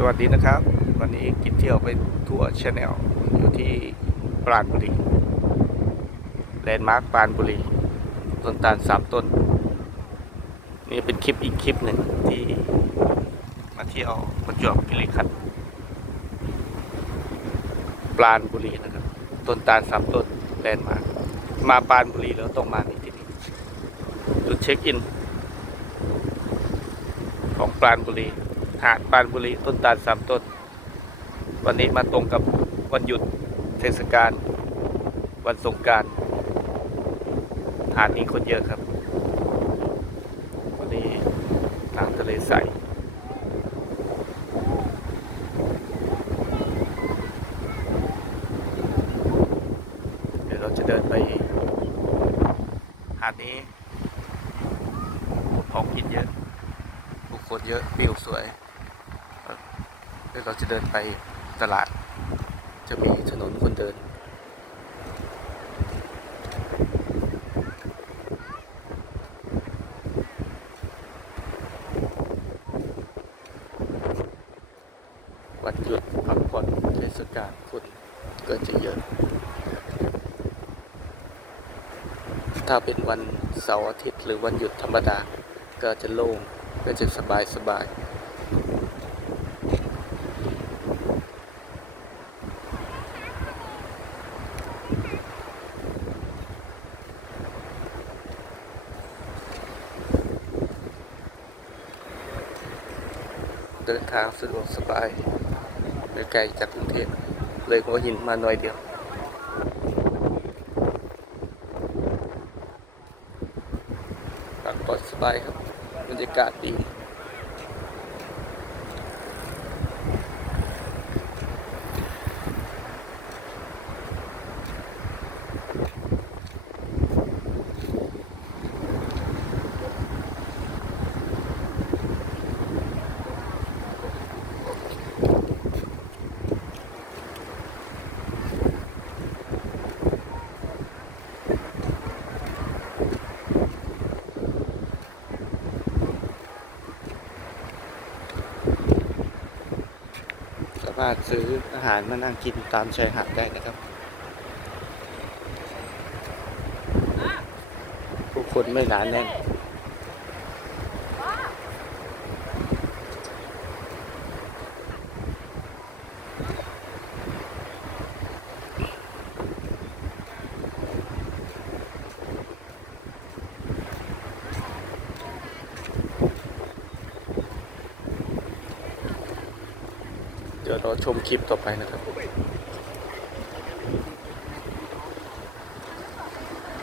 สวัสดีนะครับ วันนี้กินเที่ยวไปทั่วชาแนลอยู่ที่ปราณบุรีแลนด์มาร์คปราณบุรีต้นตาลสามต้น นี่เป็นคลิปอีกคลิปหนึ่งที่มาเที่ยวประจวบคีรีขันธ์ปราณบุรีนะครับ ต้นตาลสามต้นแลนด์มาร์คมาปราณบุรีแล้วต้องมาที่นี่จุดเช็คอิน ของปราณบุรี หาดปานบุรีต้นตาลสามต้น วันนี้มาตรงกับวันหยุดเทศกาลวันสงการหาดนี้คนเยอะครับ วันนี้น้ำทะเลใสเดี๋ยวเราจะเดินไปหาดนี้ของกินเยอะผู้คนเยอะวิวสวย เดี๋ยวเราจะเดินไปตลาด จะมีถนนคนเดิน วันหยุดพักผ่อนเทศกาลคนก็จะเยอะ ถ้าเป็นวันเสาร์อาทิตย์หรือวันหยุดธรรมดา ก็จะโล่งก็จะสบายสบาย เดินทางสะดวกสบายไม่ไกลจากกรุงเทพเลยหัวหินมาหน่อยเดียว พักผ่อนสบายครับบรรยากาศดี สามารถซื้ออาหารมานั่งกินตามชายหาดได้นะครับ ผู้คนไม่หนาแน่น เดี๋ ยวเราชมคลิปต่อไปนะครับ